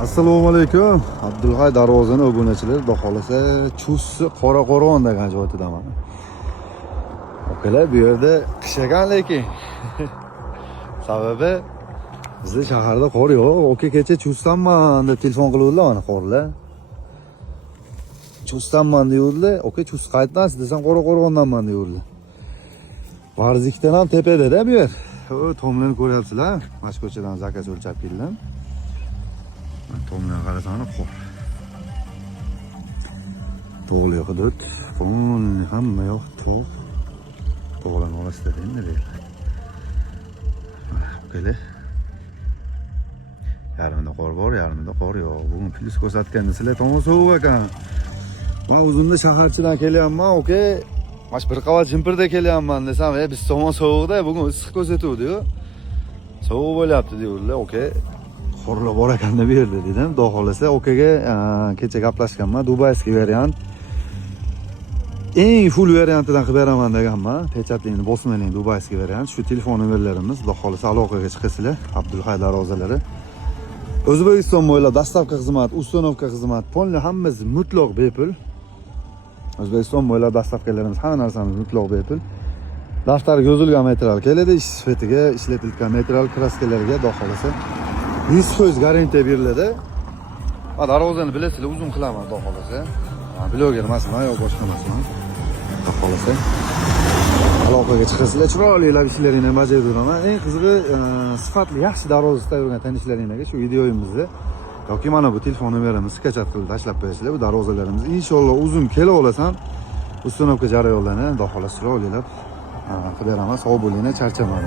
Assalomu alaykum. Abdulhay Darvozani obunachilar, xudo xolasa, Chussi Qoraqo'rg'on degan joydaman. Okalar bu yerda qishagan lekin. Sababi bizning shaharda qor yo'q. Oka kecha Chussanman deb telefon qiluvdilar mana qorlar. Chussanman deyuvdilar. Oka Chus qaytmas desam Qoraqo'rg'ondanman deyuvdilar. Varzikdan ham tepada-da bu yer. O tomlarni ko'ryapsizlar? Mana shu ko'chadan zakaz o'lchab keldim. Tomlarga qarasana qor. Tog'li hudud, hamma yoq tog'. Tog'lar orasida endi deylar. Mana yarmida qor bor, yarmida qor yo'q. Bugun plus ko'rsatganda sizlar tomon sovuq ekan. Men o'zimda shaharchidan kelyapman, oka. Mana bir qavat jimpirda kelyapman desam, biz tomon sovuqda, bugun issiq ko'rsatuvdi-yu. Sovuq bo'lyapti deydilar, oka. Qorlar bor ekan deb berdi dedim. Xudo xolasa, okaga kecha gaplashganman, dubayskiy variant. Eng full variantidan qilib beraman deganman. Pechatlikni bosmaning dubayskiy variant. Shu telefon nomerlarimiz, xudo xolasa aloqaga chiqasizlar. Abdulhay Darvozalari. O'zbekiston bo'ylab dastavka xizmat, ustanovka xizmat, polni hammasi mutlaq bepul. O'zbekiston bo'ylab dastavkalarimiz hamma narsamiz mutlaq bepul. Daftarga yozilgan material keladi, ish sifatiga ishlatilgan material kraskalarga xudo xolasa 100% garantiya beriladi. Darvozani bilasizlar, uzun qilaman xudo xolasa. Bloger emasman, yo boshqa emasman. Xudo xolasa. Aloqaga chiqasizlar, chiroylilab ishlaringni bajarib beraman. Eng qizig'i, sifatli, yaxshi darvoza tayyorlagan tanishlaringizga shu videoyimizni yoki mana bu telefon nomerimizni skachat qilib tashlab qo'yasizlar. Bu darvozalarimiz inshaalloh uzun kela olasan, ustanovka jarayonlarini xudo xolasa chiroylilab qilib beraman. Sog' bo'linglar, charchamang.